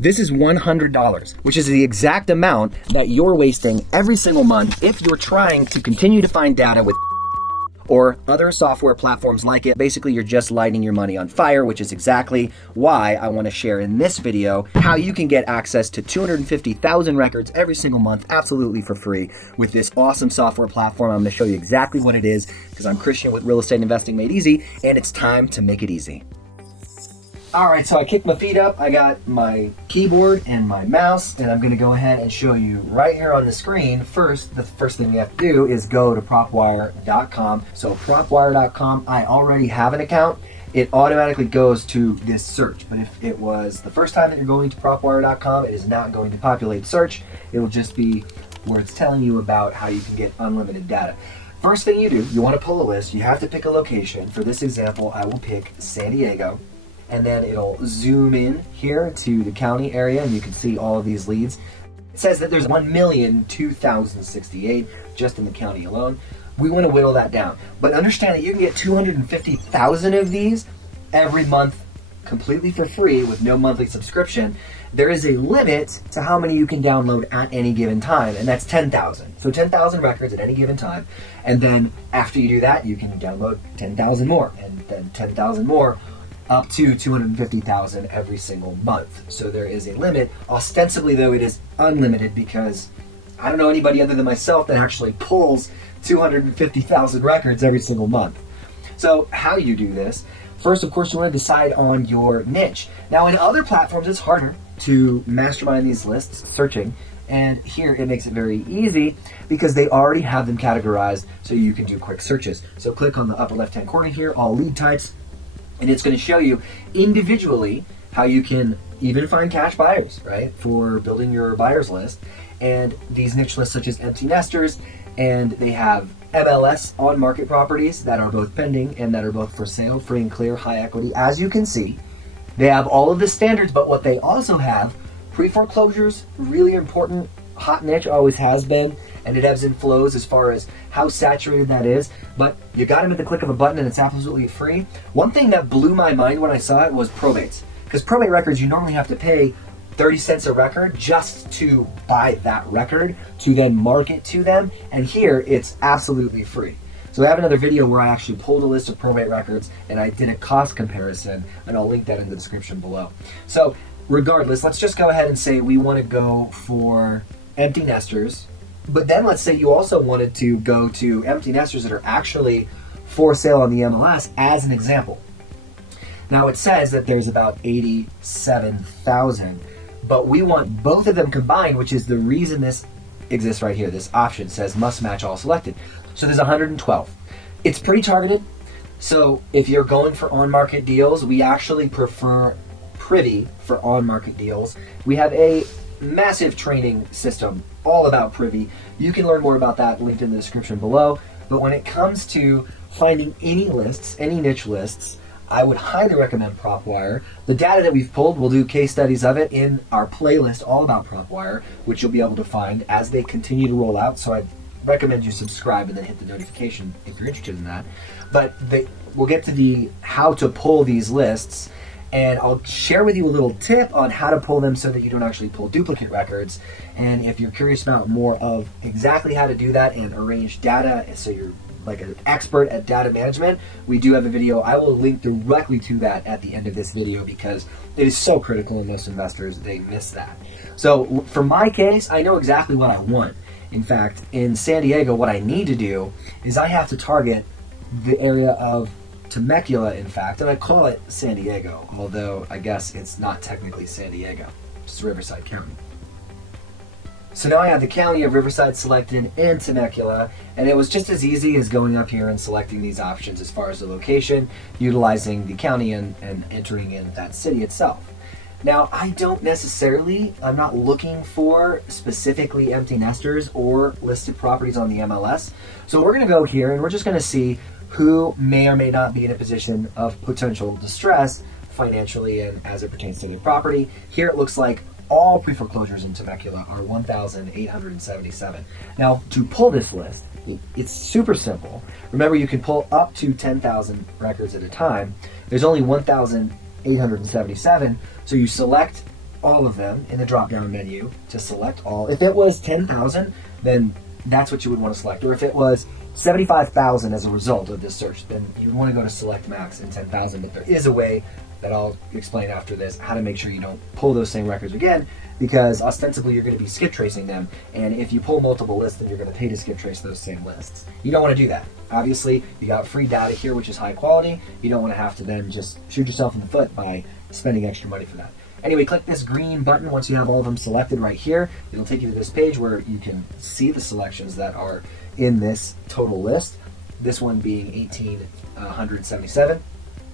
This is $100, which is the exact amount that you're wasting every single month if you're trying to continue to find data with or other software platforms like it. Basically, you're just lighting your money on fire, which is exactly why I want to share in this video how you can get access to 250,000 records every single month absolutely for free with this awesome software platform. I'm going to show you exactly what it is because I'm Christian with Real Estate Investing Made Easy, and it's time to make it easy. All right, so I kicked my feet up. I got my keyboard and my mouse, and I'm going to go ahead and show you right here on the screen. The first thing you have to do is go to propwire.com. So propwire.com, I already have an account. It automatically goes to this search. But if it was the first time that you're going to propwire.com, it is not going to populate search. It will just be where it's telling you about how you can get unlimited data. First thing you do, you want to pull a list. You have to pick a location. For this example, I will pick San Diego. And then it'll zoom in here to the county area, and you can see all of these leads. It says that there's 1,002,068 just in the county alone. We want to whittle that down. But understand that you can get 250,000 of these every month completely for free with no monthly subscription. There is a limit to how many you can download at any given time, and that's 10,000. So 10,000 records at any given time. And then after you do that, you can download 10,000 more, and then 10,000 more, up to 250,000 every single month. So there is a limit. Ostensibly though, it is unlimited because I don't know anybody other than myself that actually pulls 250,000 records every single month. So how you do this, first of course you want to decide on your niche. Now in other platforms it's harder to mastermind these lists searching, and here it makes it very easy because they already have them categorized so you can do quick searches. So click on the upper left hand corner here, all lead types, and it's going to show you individually how you can even find cash buyers, right, for building your buyers list. And these niche lists such as empty nesters, and they have MLS on market properties that are both pending and that are both for sale, free and clear, high equity. As you can see, they have all of the standards, but what they also have, pre-foreclosures, really important, hot niche, always has been, and it ebbs and flows as far as how saturated that is, but you got them at the click of a button and it's absolutely free. One thing that blew my mind when I saw it was probates, because probate records, you normally have to pay 30 cents a record just to buy that record to then market to them, and here it's absolutely free. So I have another video where I actually pulled a list of probate records and I did a cost comparison, and I'll link that in the description below. So regardless, let's just go ahead and say we want to go for empty nesters. But then let's say you also wanted to go to empty nesters that are actually for sale on the MLS as an example. Now it says that there's about 87,000, but we want both of them combined, which is the reason this exists right here. This option says must match all selected. So there's 112. It's pretty targeted. So if you're going for on-market deals, we actually prefer Privy for on-market deals. We have a massive training system all about Privy. You can learn more about that linked in the description below. But when it comes to finding any lists, any niche lists, I would highly recommend Propwire. The data that we've pulled, we'll do case studies of it in our playlist all about Propwire, which you'll be able to find as they continue to roll out. So I recommend you subscribe and then hit the notification if you're interested in that. But we'll get to the how to pull these lists, and I'll share with you a little tip on how to pull them so that you don't actually pull duplicate records. And if you're curious about more of exactly how to do that and arrange data so you're like an expert at data management, we do have a video. I will link directly to that at the end of this video because it is so critical, and most investors, they miss that. So for my case, I know exactly what I want. In fact, in San Diego, what I need to do is I have to target the area of Temecula, in fact, and I call it San Diego, although I guess it's not technically San Diego, it's Riverside County. So now I have the county of Riverside selected and Temecula, and it was just as easy as going up here and selecting these options as far as the location, utilizing the county and entering in that city itself. Now, I'm not looking for specifically empty nesters or listed properties on the MLS. So we're going to go here and we're just going to see who may or may not be in a position of potential distress financially and as it pertains to their property. Here it looks like all pre-foreclosures in Temecula are 1,877. Now, to pull this list, it's super simple. Remember, you can pull up to 10,000 records at a time. There's only 1,877, so you select all of them in the drop-down menu to select all. If it was 10,000, then that's what you would want to select. Or if it was 75,000 as a result of this search, then you want to go to select max in 10,000. But there is a way that I'll explain after this, how to make sure you don't pull those same records again, because ostensibly you're going to be skip tracing them, and if you pull multiple lists, then you're going to pay to skip trace those same lists. You don't want to do that. Obviously, you got free data here, which is high quality. You don't want to have to then just shoot yourself in the foot by spending extra money for that. Anyway, click this green button once you have all of them selected right here. It'll take you to this page where you can see the selections that are in this total list, this one being 1,877.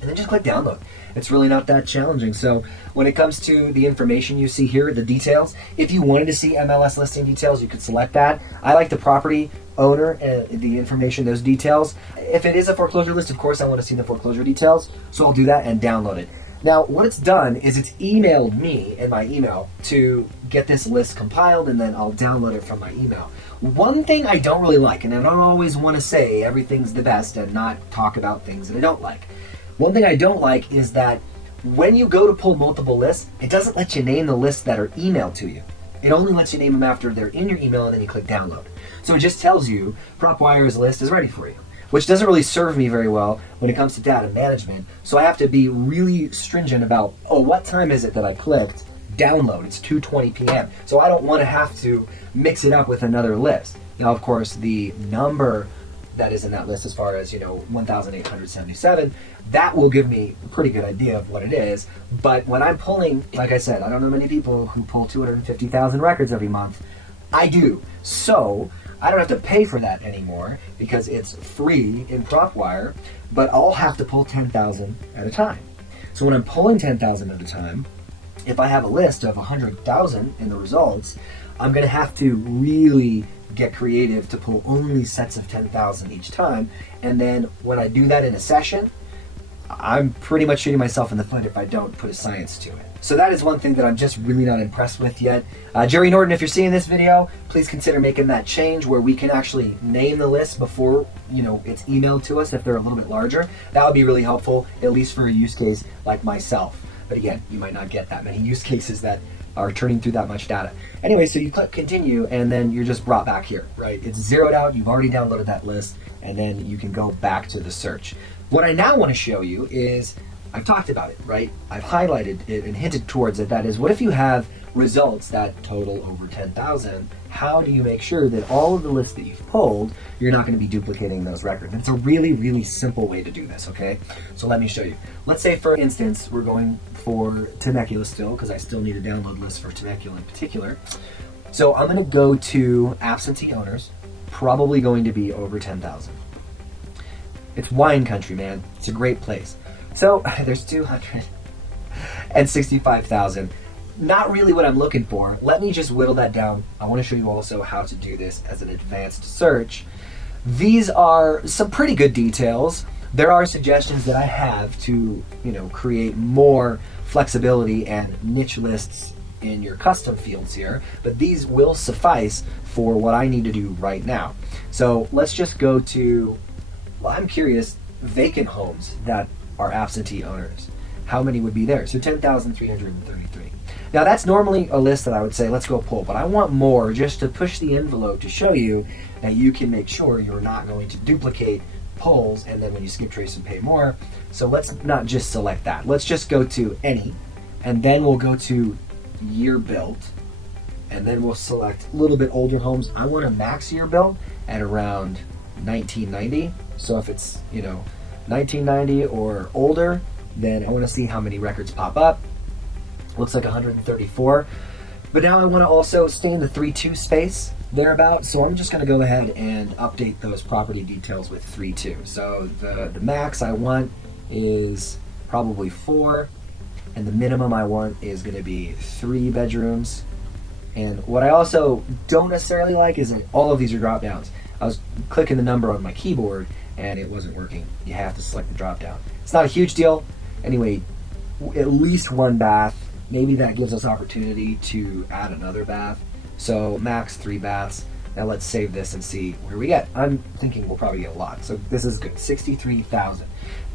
And then just click download. It's really not that challenging. So when it comes to the information you see here, the details, if you wanted to see MLS listing details, you could select that. I like the property owner, the information, those details. If it is a foreclosure list, of course, I want to see the foreclosure details. So I'll do that and download it. Now, what it's done is it's emailed me in my email to get this list compiled, and then I'll download it from my email. One thing I don't really like, and I don't always want to say everything's the best and not talk about things that I don't like. One thing I don't like is that when you go to pull multiple lists, it doesn't let you name the lists that are emailed to you. It only lets you name them after they're in your email, and then you click download. So it just tells you Propwire's list is ready for you, which doesn't really serve me very well when it comes to data management. So I have to be really stringent about, oh, what time is it that I clicked download? It's 2:20 p.m. So I don't want to have to mix it up with another list. Now, of course, the number that is in that list, as far as, 1,877, that will give me a pretty good idea of what it is. But when I'm pulling, like I said, I don't know many people who pull 250,000 records every month. I do. So I don't have to pay for that anymore because it's free in Propwire, but I'll have to pull 10,000 at a time. So when I'm pulling 10,000 at a time, if I have a list of 100,000 in the results, I'm going to have to really get creative to pull only sets of 10,000 each time. And then when I do that in a session, I'm pretty much shooting myself in the foot if I don't put a science to it. So that is one thing that I'm just really not impressed with yet. Jerry Norton, if you're seeing this video, please consider making that change where we can actually name the list before it's emailed to us if they're a little bit larger. That would be really helpful, at least for a use case like myself. But again, you might not get that many use cases that are turning through that much data. Anyway, so you click continue, and then you're just brought back here, right? It's zeroed out, you've already downloaded that list, and then you can go back to the search. What I now want to show you is, I've talked about it, right? I've highlighted it and hinted towards it. That is, what if you have results that total over 10,000? How do you make sure that all of the lists that you've pulled, you're not going to be duplicating those records? And it's a really, really simple way to do this, okay? So let me show you. Let's say, for instance, we're going for Temecula still, because I still need a download list for Temecula in particular. So I'm going to go to absentee owners, probably going to be over 10,000. It's wine country, man. It's a great place. So there's 265,000. Not really what I'm looking for. Let me just whittle that down. I want to show you also how to do this as an advanced search. These are some pretty good details. There are suggestions that I have to, create more flexibility and niche lists in your custom fields here, but these will suffice for what I need to do right now. So let's just go to, well, I'm curious, vacant homes that are absentee owners. How many would be there? So 10,333. Now that's normally a list that I would say, let's go pull, but I want more just to push the envelope to show you that you can make sure you're not going to duplicate polls and then when you skip trace and pay more. So let's not just select that. Let's just go to any, and then we'll go to year built, and then we'll select a little bit older homes. I want a max year built at around 1990. So if it's, 1990 or older, then I want to see how many records pop up. Looks like 134. But now I want to also stay in the 3.2 space thereabout. So I'm just going to go ahead and update those property details with 3.2. So the max I want is probably 4, and the minimum I want is going to be 3 bedrooms. And what I also don't necessarily like is that all of these are drop downs. I was clicking the number on my keyboard and it wasn't working. You have to select the drop down. It's not a huge deal. Anyway, at least 1 bath. Maybe that gives us opportunity to add another bath. So max 3 baths. Now let's save this and see where we get. I'm thinking we'll probably get a lot. So this is good, 63,000.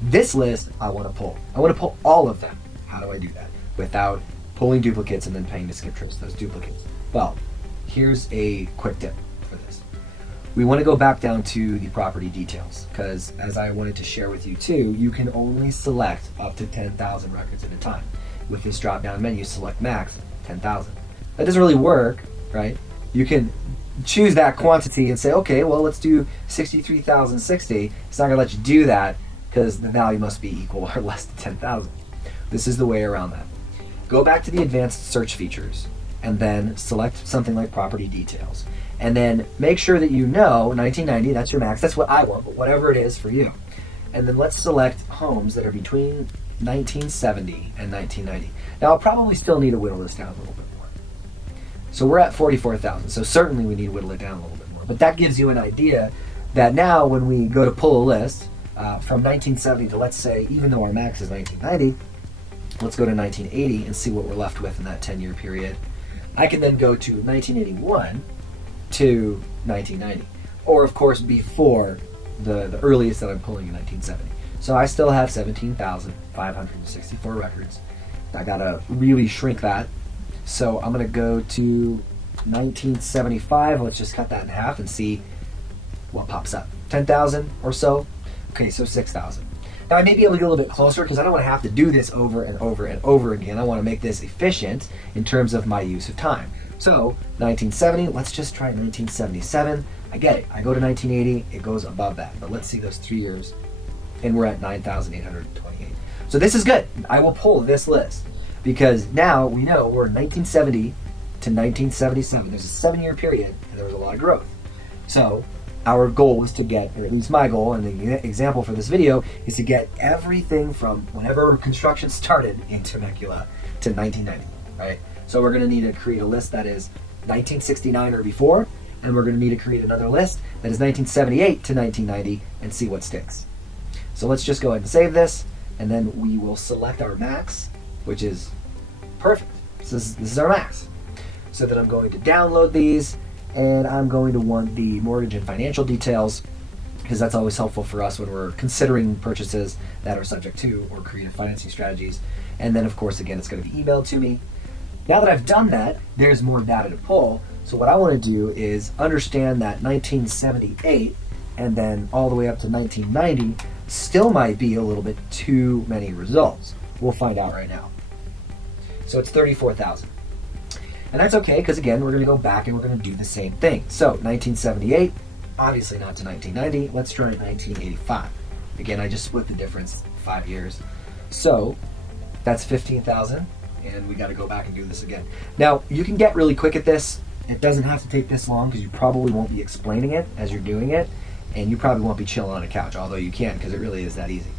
This list I want to pull. I want to pull all of them. How do I do that without pulling duplicates and then paying to skip trips, those duplicates. Well, here's a quick tip for this. We want to go back down to the property details because, as I wanted to share with you too, you can only select up to 10,000 records at a time. With this drop-down menu, select max 10,000. That doesn't really work, right? You can choose that quantity and say, okay, well, let's do 63,060. It's not going to let you do that because the value must be equal or less than 10,000. This is the way around that. Go back to the advanced search features and then select something like property details. And then make sure that you know 1990, that's your max. That's what I want, but whatever it is for you. And then let's select homes that are between 1970 and 1990. Now, I'll probably still need to whittle this down a little bit more. So we're at 44,000, so certainly we need to whittle it down a little bit more. But that gives you an idea that now when we go to pull a list from 1970 to, let's say, even though our max is 1990, let's go to 1980 and see what we're left with in that 10-year period. I can then go to 1981 to 1990, or of course before the earliest that I'm pulling in 1970. So I still have 17,564 records. I gotta really shrink that. So I'm gonna go to 1975. Let's just cut that in half and see what pops up. 10,000 or so. Okay, so 6,000. Now I may be able to get a little bit closer because I don't want to have to do this over and over and over again. I want to make this efficient in terms of my use of time. So 1970, let's just try 1977. I get it. I go to 1980, it goes above that. But let's see those 3 years, and we're at 9,828. So this is good. I will pull this list because now we know we're in 1970 to 1977. There's a 7-year period, and there was a lot of growth. So our goal is to get, or at least my goal, and the example for this video is to get everything from whenever construction started in Temecula to 1990, right? So we're going to need to create a list that is 1969 or before, and we're going to need to create another list that is 1978 to 1990 and see what sticks. So let's just go ahead and save this, and then we will select our max, which is perfect. So this is our max. So then I'm going to download these, and I'm going to want the mortgage and financial details because that's always helpful for us when we're considering purchases that are subject to or creative financing strategies. And then, of course, again, it's going to be emailed to me. Now that I've done that, there's more data to pull. So what I want to do is understand that 1978 and then all the way up to 1990 still might be a little bit too many results. We'll find out right now. So it's 34,000. And that's okay, because again, we're going to go back and we're going to do the same thing. So 1978, obviously not to 1990. Let's try 1985. Again, I just split the difference 5 years. So that's 15,000, and we got to go back and do this again. Now, you can get really quick at this. It doesn't have to take this long because you probably won't be explaining it as you're doing it, and you probably won't be chilling on a couch, although you can because it really is that easy.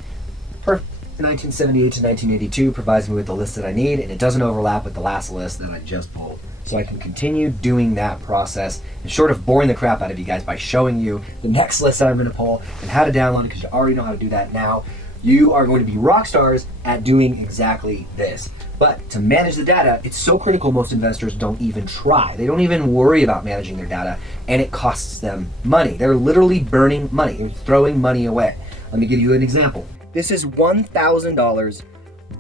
Perfect. 1978 to 1982 provides me with the list that I need, and it doesn't overlap with the last list that I just pulled. So I can continue doing that process, and short of boring the crap out of you guys by showing you the next list that I'm going to pull and how to download it, because you already know how to do that now, you are going to be rock stars at doing exactly this. But to manage the data, it's so critical most investors don't even try. They don't even worry about managing their data, and it costs them money. They're literally burning money. They're throwing money away. Let me give you an example. This is $1,000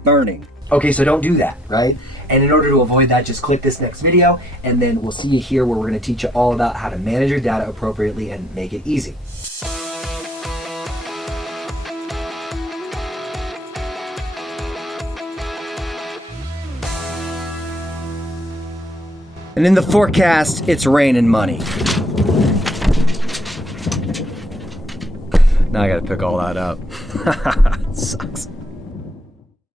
burning. Okay, so don't do that, right? And in order to avoid that, just click this next video, and then we'll see you here where we're going to teach you all about how to manage your data appropriately and make it easy. And in the forecast, it's raining money. Now I gotta pick all that up. It sucks.